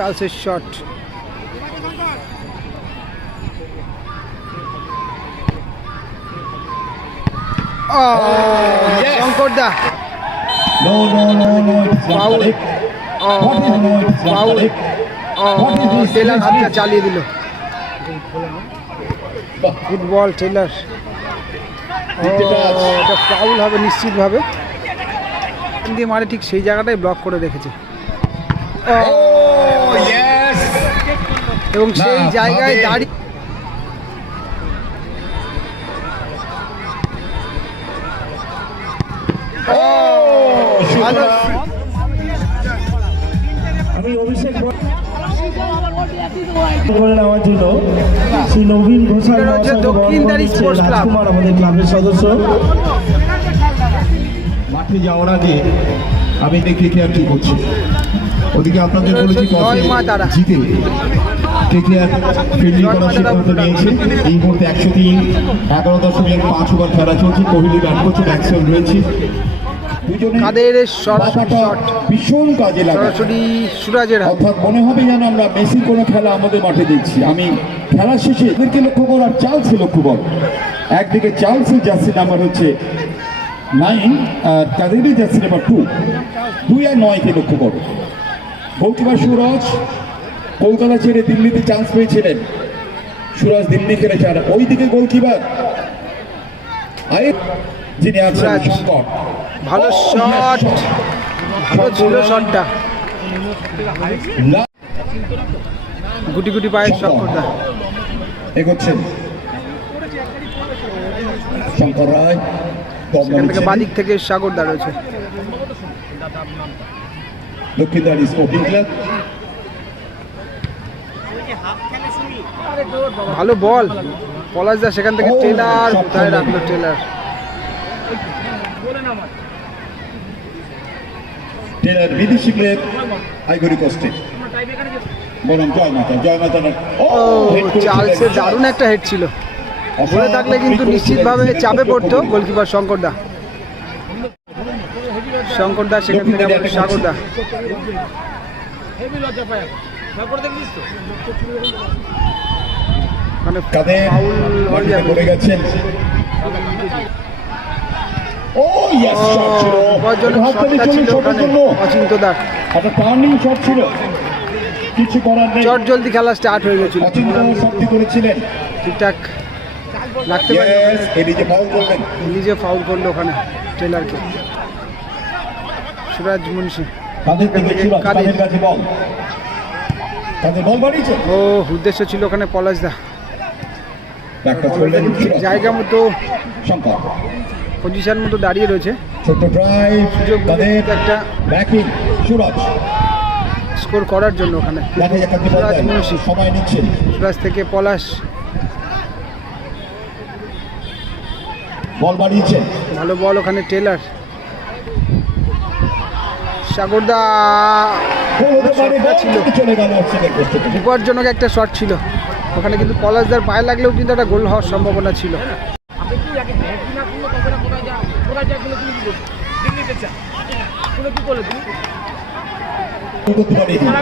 চার্লসের shot. Shankar দা foul, foul, Taylor হাতটা চালিয়ে দিল। ফুটবল টেলার, এটা ফাউল হবে নিশ্চিতভাবে। দিয়ে মারে ঠিক সেই জায়গাটাই ব্লক করে রেখেছে এবং সেই জায়গায় দাঁড়িয়ে আমি অভিষেক করে নেওয়ার জন্য শ্রী নবীন ঘোষাল দক্ষিণদারি স্পোর্টস ক্লাব আমাদের ক্লাবের সদস্য। মাঠে যাওয়ার আগে আমি দেখি কেয়ার কি করছি, ওদিকে আপনাদের বলেছি জিতে কেকেআর ফিল্ডিং করার সিদ্ধান্ত নিয়েছে। এই মুহূর্তে 103.11.5 ওভার খেলা চলছে। কোহলি ব্যাট করছে, ম্যাক্সওয়েল রয়েছে। কাদের শট ভীষণ কাজে লাগে, সরাসরি সুরাজের হাতে। অর্থাৎ মনে হবে যেন আমরা মেসির কোনো খেলা আমাদের মাঠে দেখছি। আমি খেলার শেষে এদেরকে লক্ষ্য কর আর চার্লসকে লক্ষ্য কর। একদিকে চার্লসের জার্সি নাম্বার হচ্ছে 9 আর কাদেরই জার্সি নাম্বার 2 আর 9কে লক্ষ্য করো। গোলকিপার সুরজ কলকাতা ছেড়ে দিল্লিতে চান্স পেয়েছিলেন। সুরজ দিল্লি খেলেছে। আর ওইদিকে গোলকিপার যিনি আছেন শঙ্কর। ভালো শট, ভালো ছিল শটটা। গুটি গুটি পায়ের শঙ্করদা এগোচ্ছেন শঙ্কর রায়। সেখান থেকে বাদিক থেকে সাগরদা রয়েছে। Dakshindari sporting club. ভালো বল পলাশদা, সেখান থেকে টেলার কোথায় রাখলো টেলার। টেলার বিদেশি প্লেয়ার আইভরি কোস্টে বরং জয়মাতা চার্লসের দারুণ একটা হেড ছিল, বলে থাকলে কিন্তু নিশ্চিতভাবে চাপে পড়তো গোলকিপার শঙ্করদা। শঙ্করদা সেখান থেকে আবার সাগরদা। চট জলদি খেলা স্টার্ট হয়ে গেছিল, ঠিকঠাক লাগতে পারে। নিজে ফাউল করলো ওখানে টেলারকে সুরাজ মুন্সি। ও উদ্দেশ্য ছিল ওখানে পলাশদা জায়গা মতো পজিশন মতো দাঁড়িয়ে রয়েছে, সুযোগ একটা স্কোর করার জন্য ওখানে। সুরাজ মুন্সি, সুরাজ থেকে পলাশ বল বাড়িয়েছে, ভালো বল ওখানে টেলার। সাগরদা ছিল, বিপজ্জনক একটা শট ছিল ওখানে, কিন্তু পলাশদার পায়ে লাগলেও কিন্তু একটা গোল হওয়ার সম্ভাবনা ছিল।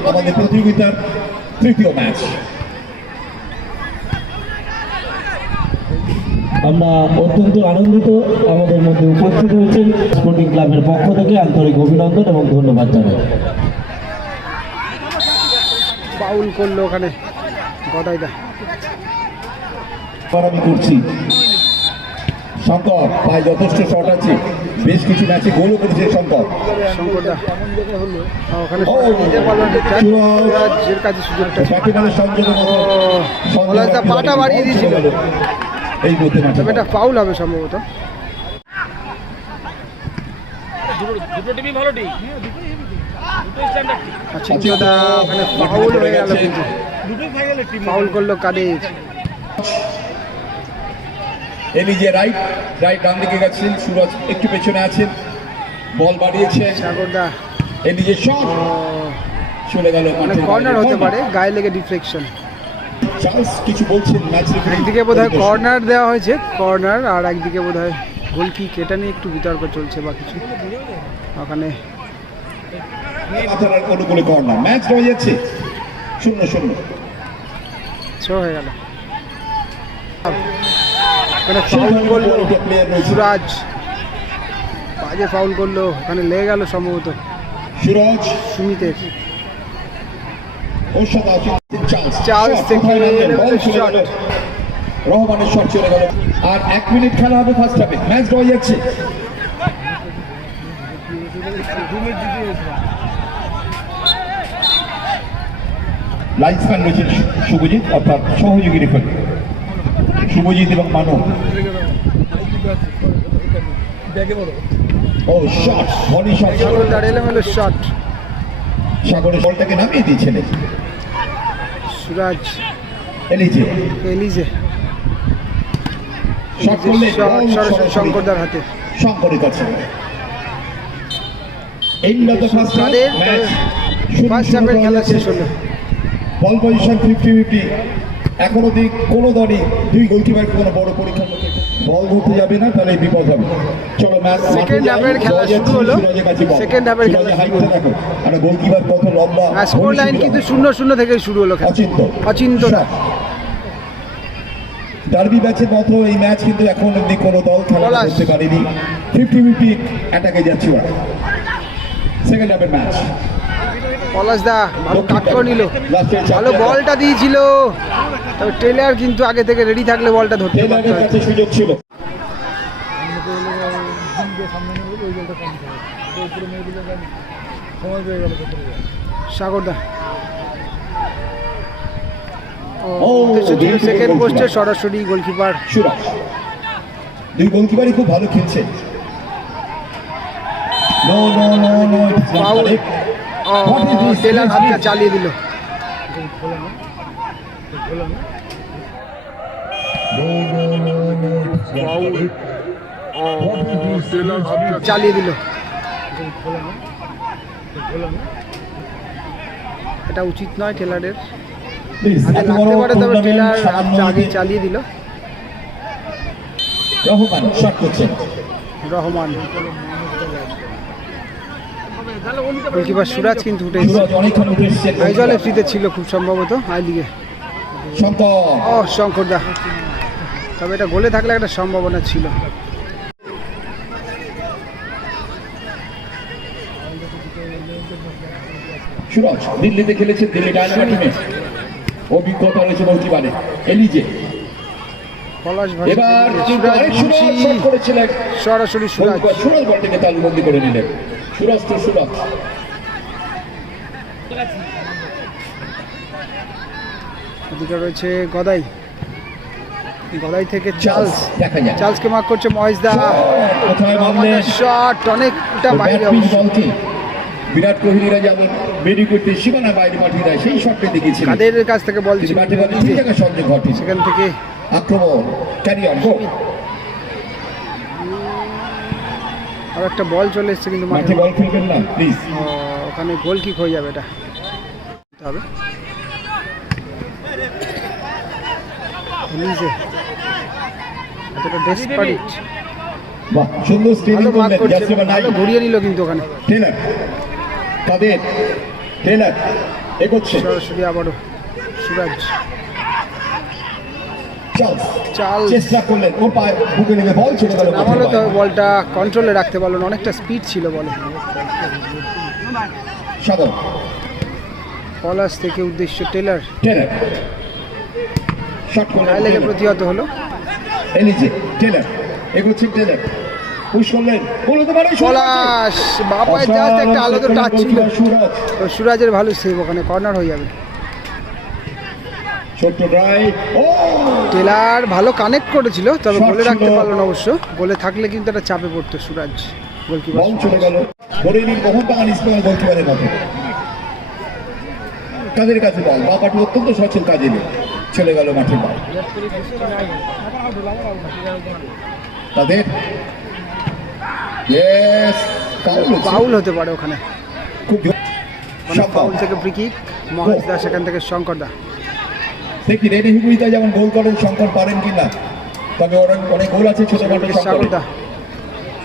আমাদের প্রতিযোগিতার তৃতীয় ম্যাচ। আমরা অত্যন্ত আনন্দিত আমাদের মধ্যে উপস্থিত হয়েছেন স্পোর্টিং ক্লাবের পক্ষ থেকে আন্তরিক অভিনন্দন এবং ধন্যবাদ জানাই। ফাউল করলো ওখানে গদাইদা। আমি করছি শঙ্কর ভাই, যথেষ্ট শট আছে, বেশ কিছু ম্যাচে গোলও করেছে শঙ্কর। শঙ্করদা ওখানে পাটা বাড়িয়ে দিয়েছিল, এই মধ্যে তবে এটা ফাউল হবে সম্ভবত। ফাউল হয়ে গেল, কিন্তু ফাউল করলো কাদের। এলিজে রাইট ডান দিকে গেছেন, সুরজ একটু পেছনে আছেন, বল বাড়িয়েছেন সাগরদা। এলিজে শট চলে গেল, কর্নার হতে পারে, গায়ে লেগে ডিফ্লেকশন। চার্লস কিছু বলছেন ম্যাচ রেফারি, একদিকে বোধহয় কর্নার দেওয়া হয়েছে, কর্নার, আর একদিকে বোধহয় গোল কিক, এটা নিয়ে একটু বিতর্ক চলছে বা কিছু ওখানে। অনুকূলে কর্নার ম্যাচ হয়ে যাচ্ছে। 0-0। ছো হয়ে গেল। ওখানে ফাউল করলো সুরাজ, বাজে ফাউল করলো, ওখানে লেগে গেল সম্ভবত সুরজ সুমিতের। ওর সাথে আছে চার্লস থেকে শট, রহমানের শট চলে গেল। আর 1 মিনিট খেলা হবে ফার্স্ট হাফে, ম্যাচ ড্র হয়ে যাচ্ছে। লাইন্সম্যান রয়েছেন শুভজিৎ, অর্থাৎ সহযোগী রেফারি শুভজিৎ এবং মানব। ও শট, বডি শট, সাগরদার এলোমেলো শট, সাগরের বলটাকে নামিয়ে দিয়েছিলেন সুরাজ এলিজে। এলিজে শট করলেন, শট সরাসরি শঙ্করদার হাতে। শঙ্করের কাছে। End of the first half, match first হাফের খেলা শেষ হলো। Ball position 50-50। এখন অবধি কোনো দলই দুই গোলকিপারকে কোনো বড় পরীক্ষার মধ্যে বল ধরতে যাবে না, তাহলে বিপদ হবে। চলো ম্যাচ সেকেন্ড হাফের খেলা শুরু হলো। সেকেন্ড হাফের খেলা শুরু হলো। আর গোলকিপার কত লম্বা, স্কোর লাইন কিন্তু 0-0 থেকে শুরু হলো খেলা। অচিন্তরা ডার্বি ম্যাচের মতো এই ম্যাচ কিন্তু এখন অবধি কোনো দল খেলা করতে পারেনি। 50-50 অ্যাটাকে যাচ্ছে ওরা। সেকেন্ড হাফের ম্যাচ। পলাশদা ভালো কাট করে নিল, ভালো বলটা দিয়েছিল, তবে টেলার কিন্তু আগে থেকে রেডি থাকলে বলটা ধরতে পারত। টেলারের কাছে সুযোগ ছিল। সাগরদা সেকেন্ড পোস্টে সরাসরি গোলকিপার সুরাজ। দুই গোলকিপারই খুব ভালো খেলছে। No no no no, foul. Taylor হাতটা চালিয়ে দিল, চালিয়ে দিল। এটা উচিত নয় টেলারের হাতে লাগতে পারে, তবে টেলার হাতটা আগে চালিয়ে দিল। রহমান শট করছে। রহমান গোলকিপার সুরাজ কিন্তু উঠে সুরাজ অনেকক্ষণ উঠে এসেছে। আইজল এফসিতে ছিল খুব সম্ভবত আই লিগে। শঙ্কর, শঙ্করদা, তবে এটা গোলে থাকলে একটা সম্ভাবনা ছিল। সুরাজ দিল্লিতে খেলেছে, দিল্লি ডায়নামাইট টিমে অভিজ্ঞতা রয়েছে গোলকিপারে। এলিজে পলাশ এবার সুরাজ শট করেছিলেন, সরাসরি সুরাজ। সুরাজ বলটিকে তালুবন্দি করে নিলেন। সুরাজ তো সুরাজ। এদিকে রয়েছে গদাই, গদাই থেকে চার্লস, দেখা যায় চার্লসকে মার্ক করছে মহেশদা। কোথায় মারলেন শট অনেকটা বাইরে, বলকে বিরাট কোহলিরা যেমন বেরি করতে সীমানা বাইরে পাঠিয়ে দেয়, সেই শটটা দেখেছি। কাদের কাছ থেকে বল ছিল, ঠিক জায়গায় সংযোগ ঘটে, সেখান থেকে আক্রমণ ক্যারি অন গো। আর একটা বল চলে এসছে কিন্তু মাঠে বল খেলবেন না প্লিজ। ওখানে গোল কিক হয়ে যাবে, এটা হবে। এলিজে এতটা ডেসপারেট, বাহ সুন্দর স্টেডিং ভালো মার্ক করলেন। করছে, জাসিমা নাই, ভালো ঘুরিয়ে নিল কিন্তু ওখানে। টেলার তাদের টেলার এগোচ্ছে, সরাসরি আবারও সুরাজ। চার্লস চেষ্টা করলেন, ও পায়ে বুকে লেগে বল চলে গেল। নামালো, তবে বলটা কন্ট্রোলে রাখতে পারলো না, অনেকটা স্পিড ছিল বলে। সাগর পলাশ থেকে উদ্দেশ্য টেলার, টেলার শট করলেন, গায়ে লেগে প্রতিহত হলো। এলিজে টেলার এগোচ্ছেন, টেলার পুশ করলেন, গোল হতে পারে। পলাশ বাপায় জাস্ট একটা আলাদা টাচ ছিল, সুরাজ সুরাজের ভালো সেভ, ওখানে কর্নার হয়ে যাবে। ছোট্ট ড্রাইভ, ও টেলার ভালো কানেক্ট করেছিল, তবে গোলে রাখতে পারলো না অবশ্য। গোলে থাকলে কিন্তু একটা চাপে পড়তো সুরাজ গোলকিপার। বল চলে গেল বরেলির মোহনবাগান ইস্টবেঙ্গল গোলকিপারের মাঠে। কাদের কাছে বল, বাপাটি অত্যন্ত সচল কাজে নেই, চলে গেল মাঠের বাইরে। তাদের ফাউল হতে পারে ওখানে, খুব ফাউল থেকে ফ্রি কিক। মহেশ দা সেখান থেকে শঙ্কর দা। দেখি রেডি হুগুইতা যেমন গোল করেন, শঙ্কর পারেন কিনা, তবে অনেক গোল আছে ছোটখাটো। সাগর দা,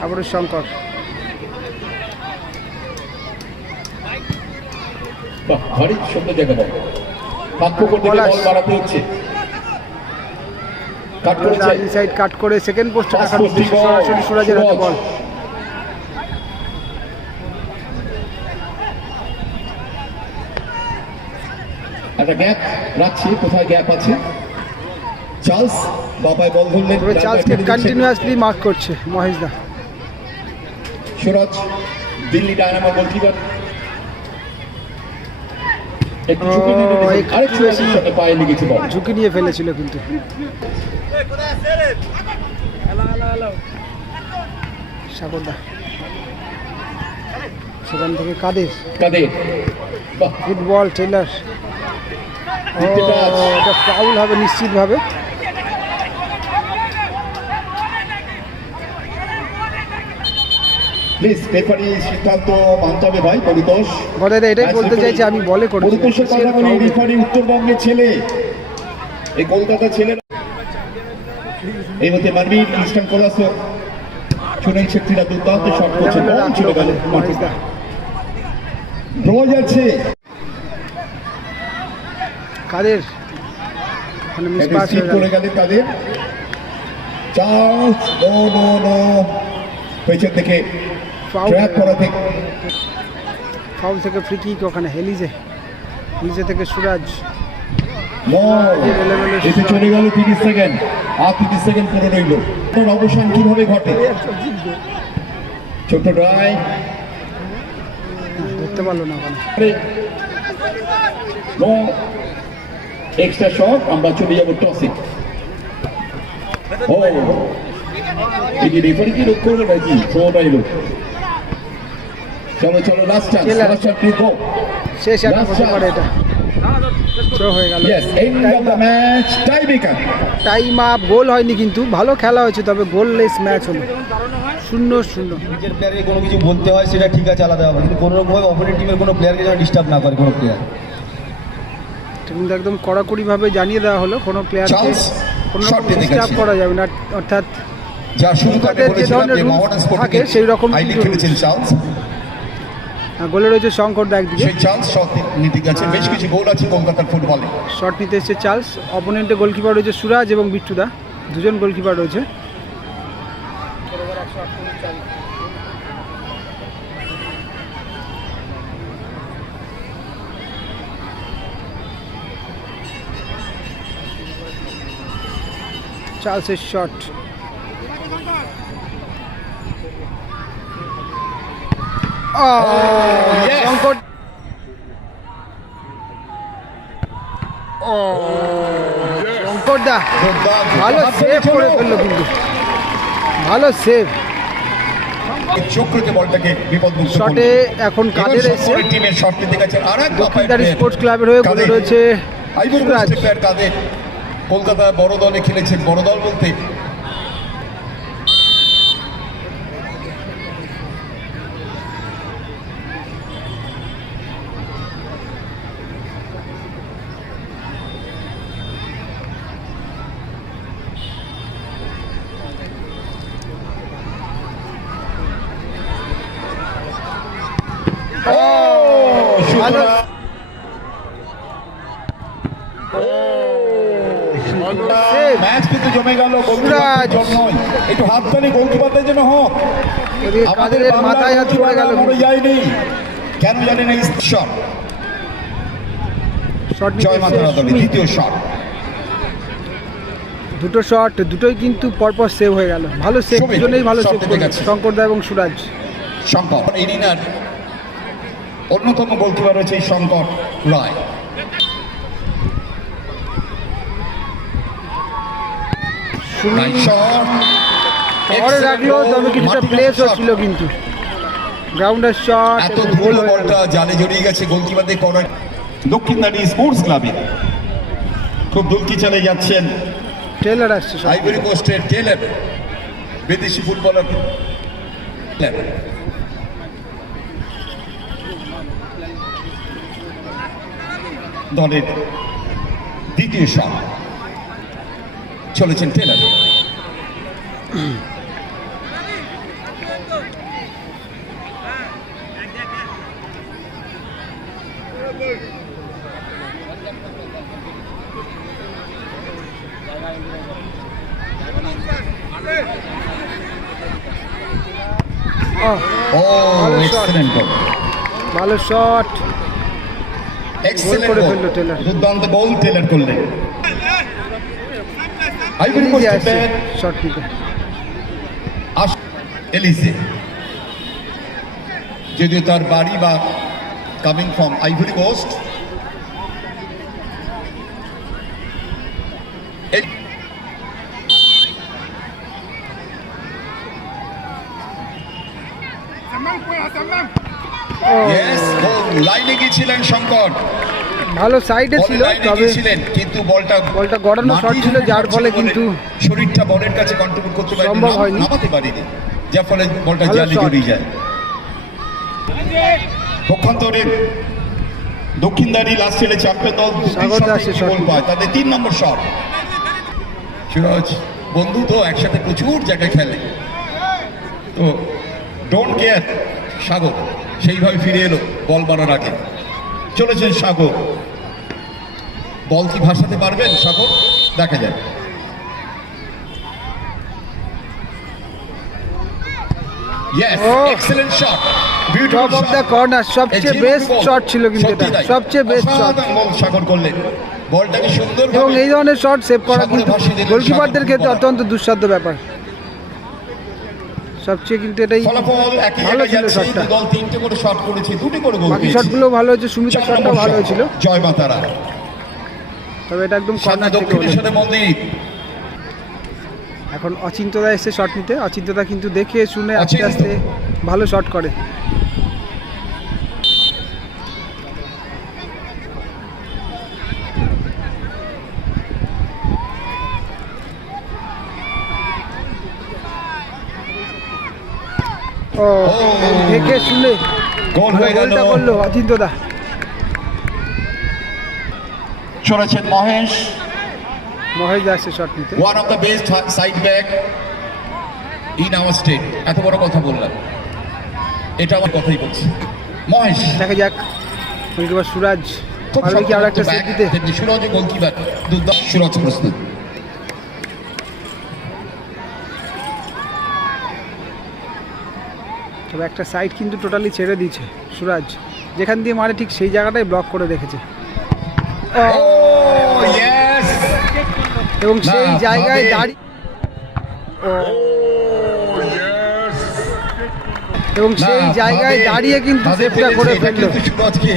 আবারও শঙ্কর, বাহ ভারী সুন্দর জায়গা বল। পার্থক্য থেকে বল বাড়াতে হচ্ছে। কাট করেছে, ইনসাইড কাট করে সেকেন্ড পোস্টে রাখার Pass উদ্দেশ্যে posting ball, সরাসরি সুরাজের হাতে বল। একটা গ্যাপ রাখছি, কোথায় গ্যাপ আছে। চার্লস বাবাই বল ধরলেন, তবে চার্লসকে কন্টিনিউয়াসলি মার্ক করছে মহেশ দা। সুরাজ দিল্লি ডায়নামো গোলকিপার একটু ঝুঁকি নিয়ে নিয়েছে, একটু আরেকটু বেশি সাথে পায়ে লেগেছে বল। ঝুঁকি নিয়ে ফেলেছিল কিন্তু। সাগরদা সেখান থেকে কাদের বাহ, গুড বল টেলার। দেখতে পাচ্ছ। এটা ফাউল হবে নিশ্চিতভাবে। প্লিজ রেফারি সিদ্ধান্ত মানতে হবে ভাই, পরিতোষ। গদাইদা এটাই বলতে চাইছি, আমি বলে করেছি পরিতোষের কথা বলি, রেফারি উত্তরবঙ্গের ছেলে, এই কলকাতা ছেলে। এই মধ্যে মানবিক ইনস্ট্যান্ট করাস সুনীল ছেত্রীরা দুর্দান্ত শট করছে, বল চলে গেল মাঠে। ড্র যাচ্ছে কাদের ওখানে মিস একটা পাস স্লিপ হয়ে করে গেল। গেলে তাদের। চার্লস নো পেছন থেকে ট্র্যাপ করা থেকে ফাউল থেকে ফ্রি কিক ওখানে হেলিজে থেকে সুরাজ। এতে চলে গেল 30 সেকেন্ড, আর 30 সেকেন্ড পরে রইল। এর অবসান কিভাবে ঘটে? ছোট ড্রাই ধরতে পারলো না ওখানে। এক্সট্রা শট, আমরা চলে যাব টসে। ও এই রেফারি কি রোধ করবে নাকি? থ্রোটা এলো। চলো লাস্ট চান্স, শেষ একটা হতে পারে এটা। থ্রো হয়ে গেল। Yes, end of the match, tie breaker. Time up, goal হয়নি কিন্তু ভালো খেলা হয়েছে, তবে গোললেস ম্যাচ হলো 0-0। নিজের প্লেয়ারকে কোনো কিছু বলতে হয় সেটা ঠিক আছে, আলাদা হবে, কিন্তু কোনো রকমভাবে অপোনেন্ট টিমের কোনো প্লেয়ারকে যেন ডিস্টার্ব না করে কোনো প্লেয়ার। কিন্তু একদম কড়াকড়িভাবে জানিয়ে দেওয়া হলো কোনো প্লেয়ারকে চার্লস কোনো শট নিতে ডিস্টার্ব গেছে। করা যাবে না, অর্থাৎ যা শুরু করতে যে বলেছিলাম ধরনের যে rules মোহামেডান থাকে স্পোর্টিং সেই রকম হাইলি কিন্তু খেলেছেন চার্লস। গোলে রয়েছে শঙ্করদা একদিকে, সেই চার্লস শট নিতে গেছে। বেশ কিছু গোল আছে কলকাতার ফুটবলে। শট নিতে এসেছে চার্লস। অপোনেন্টে গোলকিপার রয়েছে সুরাজ এবং বিট্টুদা, দুজন গোলকিপার রয়েছে। চার্লসের শট, শঙ্কর শঙ্করদা ভালো সেভ করে ফেললো, কিন্তু ভালো সেভ। চক্রকে বলটাকে বিপদমুক্ত শটে এখন কাদের এসে টিমের শট নিতে গেছে। আর এক দক্ষিণদারি স্পোর্টস ক্লাবের হয়ে গোলে রয়েছে সুরাজ। প্লেয়ার কাদের, কলকাতা বড় দলে খেলেছেন, বড় দল বলতে ভালো সেভ। ম্যাচ কিন্তু জমে গেল। সুরাজ। একটু হাততালি গোলকিপারদের জন্য হোক। ওদিকে আমাদের কাদের মাথায় হাত পড়ে গেল, মরে যায়নি, কেন জানি না। শট, শট জয় মাতা নিতে দ্বিতীয় শট। দুটো শট, দুটোই কিন্তু পরপর সেভ হয়ে গেল। ভালো সেভ, সুমিত দুজনেই ভালো shot সেভ নিতে করলো, গেছে। শঙ্করদা এবং সুরাজ। শঙ্কর এরিনার অন্যতম গোলকিপার রয়েছে শঙ্কর রায়। পরে রাখলো, তবে কিছুটা প্লেস হচ্ছিল, কিন্তু গ্রাউন্ডের শট এত দ্রুত বলটা জালে জড়িয়ে গেছে গোলকিপারদের করার। দক্ষিণদারি স্পোর্টস ক্লাবে খুব দুলকি চালে যাচ্ছেন টেলার আসছে সব। আইভরি কোস্টের টেলর, বিদেশি ফুটবলার দলের দ্বিতীয় শট চলেছেন টেলর। ও ভালো shot। এক্সেলেন্ট গোল, ভালো শট, এক্সেলেন্ট করে গোল, ফেললো টেলর। দুর্দান্ত গোল টেলর করলেন। আইভরি কোস্ট প্লেয়ার শট নিতে। এলিসে, যদিও তার বাড়ি বা কামিং ফ্রম আইভরি কোস্ট। লাইনে গিয়েছিলেন শঙ্কর, ভালো সাইডে ছিল, লাইনে তবে গিয়েছিলেন কিন্তু বলটা গড়ানো শট ছিল, যার ফলে কিন্তু শরীরটা বলের কাছে কন্ট্রিবিউট করতে পারেনি, সম্ভব হয়নি। নামাতে পারেনি, যার ফলে বলটা ভালো জালে shot। জড়িয়ে যায়। পক্ষান্তরে দক্ষিণদারি লাস্ট ছেড়ে চ্যাম্পিয়ন দল স্বাগত দাসের shot। গোল পায়, তাদের 3 নম্বর শট। সুরজ বন্ধু তো একসাথে প্রচুর জায়গায় খেলে, তো ডোন্ট কেয়ার সাগর সেইভাবে ফিরে এলো বল মারার আগে। চলেছেন সাগর, বল কি ভাসাতে পারবেন সাগর, দেখা যায়। Yes, Oh! excellent shot. Beautiful top of shot. The corner, সবচেয়ে এই যে বেস্ট goal, শট ছিল কিন্তু সত্যি এটা, তাই। সবচেয়ে বেস্ট শট। অসাধারণ গোল সাগর করলেন, বলটাকে এবং সুন্দরভাবে এই ধরনের শট সেভ করা সাগরে কিন্তু ভাসিয়ে দিলেন গোলকিপারদের সাগর ক্ষেত্রে ফুটবলার। অত্যন্ত দুঃসাধ্য ব্যাপার। সবচেয়ে কিন্তু এটাই ফলাফল একই ভালো জায়গায় ছিল যাচ্ছে, শটটা। দল 3টে করে শট করেছে, 2টি করে গোল বাকি পেয়েছে। শটগুলো ভালো হয়েছে, সুমিতের 4 শটটাও নম্বর ভালো shot, হয়েছিল, জয় মা তারা। তবে এটা একদম সামনে কর্নার থেকে হলো। দক্ষিণেশ্বরের মন্দির, এখন অচিন্তদা এসে শট নিতে। অচিন্তদা কিন্তু দেখে শুনে আস্তে অচিন্ত। আস্তে ভালো শট করে। ও দেখে শুনে গোল হয়ে গেল। গোলটা করলো অচিন্তদা। চলেছেন মহেশ, মহেশ দাসে শট নিতে। One of the best side back in our state. এত বড় কথা বললাম, এটা আমার কথাই বলছি। মহেশ দেখা যাক গোলকিপার সুরাজ খুব পারবে কি আরো একটা সেভ দিতে। সুরজ গোলকিপার, দুর্দান্ত সুরজ প্রস্তুত। তবে একটা সাইড কিন্তু টোটালি ছেড়ে দিয়েছে সুরাজ, যেখান দিয়ে মারে ঠিক সেই জায়গাটাই ব্লক করে রেখেছে। ও ইয়েস, এবং সেই না, জায়গায় ভাবে। দাঁড়িয়ে এবং সেই জায়গায় দাঁড়িয়ে কিন্তু সেভটা করে ফেললো। সুরজকে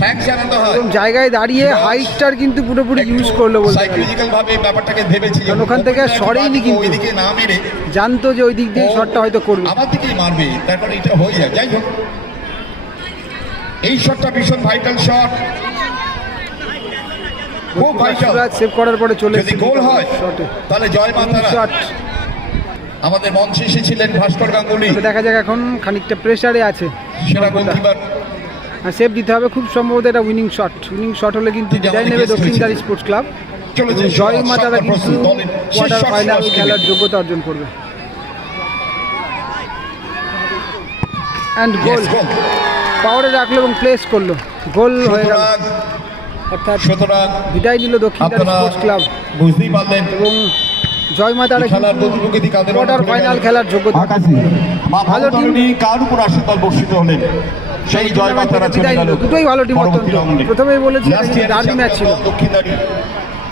থ্যাঙ্কস জানাতে হয়, এবং জায়গায় দাঁড়িয়ে হাইটটার কিন্তু পুরোপুরি ইউজ করলো বলতে গেলে। সাইকোলজিক্যাল ভাবে ব্যাপারটাকে ভেবেছি, কারণ ওখান থেকে সরেইনি কিন্তু। ওইদিকে না মেরে জানতো যে ওই দিক দিয়ে শটটা হয়তো করবে। আমার দিকেই মারবে, তারপর এটা হয়ে যায়। যাই হোক, এই শটটা ভীষণ ভাইটাল শট, খুব ভাইটাল। সুরাজ সেভ করার পরে চলে যদি গোল হয় শটে তাহলে জয় মা তারা। শট। আমাদের মঞ্চে এসেছিলেন ভাস্কর গাঙ্গুলি, তবে দেখা যাক, এখন খানিকটা প্রেসারে আছে, সেরা গোলকিপার। আর সেভ দিতে হবে খুব সম্ভবত। এটা উইনিং শট হলে কিন্তু তিনি বিদায় আমাদের নেবে guest দক্ষিণদারি হয়েছিলেন। Sports club. চলেছে জয় সুরজ, মাতারা শটটা কিন্তু প্রস্তুত, দলের শেষ কোয়ার্টার শট ফাইনাল সুরজ খেলার নেবে। যোগ্যতা অর্জন করবে। And goal, Yes, goal। পাওয়ারে রাখলো এবং প্লেস করলো, গোল হয়ে গেল। অর্থাৎ সুতরাং বিদায় নিল দক্ষিণদারি আপনারা স্পোর্টস ক্লাব বুঝতেই পারলেন এবং জয় মাতারা খেলার প্রতিযোগিতা কাদের কোয়ার্টার ফাইনাল খেলার যোগ্যতা। ভালো টিম কার উপর আশীর্বাদ বর্ষিত হলেন, সেই জয় মা তারা চলে বিদায় গেল নিল। দুটোই ভালো টিম পরবর্তী অত্যন্ত। রাউন্ডে। প্রথমেই বলেছি Last year ডার্বি ম্যাচ ছিল। দক্ষিণদারি